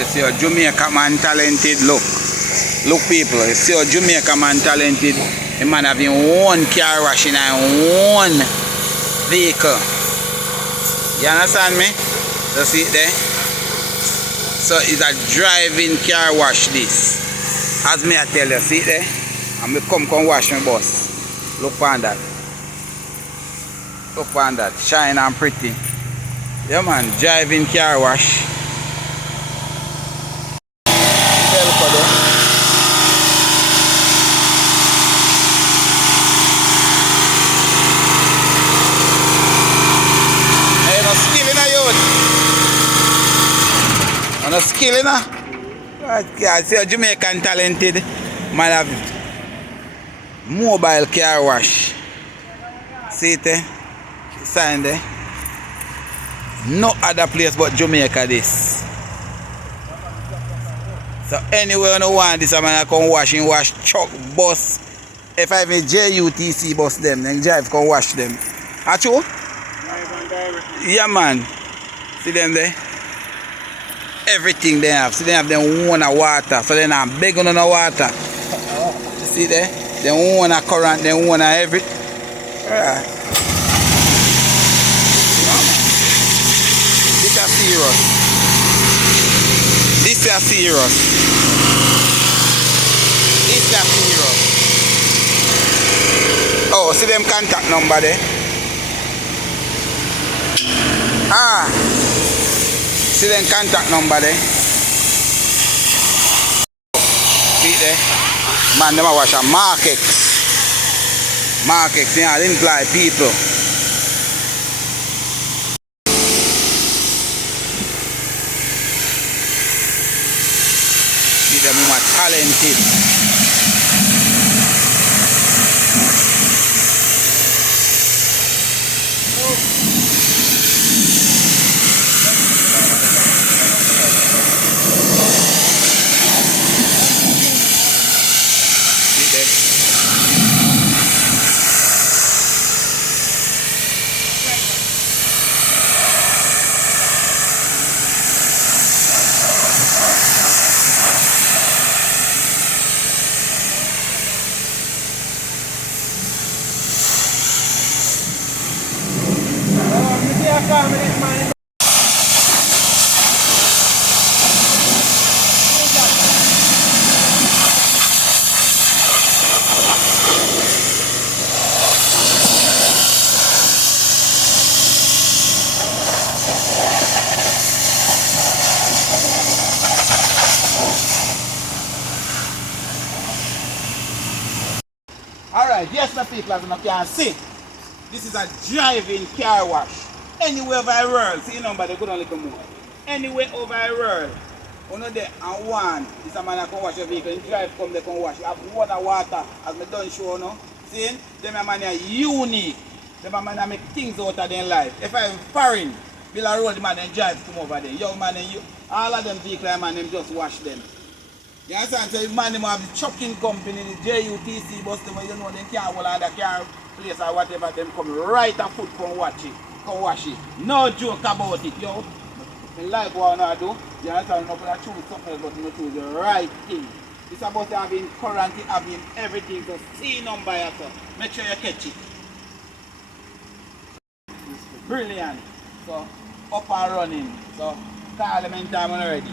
You see a Jamaica man talented, look. Look people, you see a Jamaica man talented. The man having one car wash in one vehicle. You understand me? You see it there? So it's a driving car wash this. As me I tell you, see it there? And me come wash my bus. Look on that. Look on that. Shine and pretty. Yeah man, driving car wash. No skill, you know? I see a Jamaican talented man have mobile car wash. See it there? Sign there. No other place but Jamaica this. So anywhere you want this, man come wash in wash truck, bus. If I have a JUTC bus them, then drive come wash them. Achu? Yeah man. See them there? Everything they have. See they have their own water. So they not begging on the water. See there? They own a current, they own a everything. Right. This is serious. This is serious. This is serious. Oh, see them contact number there? Ah. See them contact number there? See there? Man, them a wash a market. Market, you know, they employ people. See them more talented. Alright, yes my people, as you can see, this is a driving car wash. Anywhere over the world, see number, they couldn't look more. Anywhere over the world, one of them and one is a man that can wash your vehicle, and drive come they can wash. You have water, as I done show now. See, them a man are unique. Them a man that make things out of their life. If I'm foreign, Bill a road the man and drive come over there. Young man and you, all of them vehicle man them just wash them. You understand? So man them have the trucking company, the JUTC bus them, you know they can't hold on the car place or whatever, them come right a foot come watch it. Come wash it. No joke about it, yo. In life what I do, you understand, not to choose something but not choose the right thing. It's about having currency, having everything, so see number yourself. Make sure you catch it. Brilliant. So up and running. So call them in time when ready.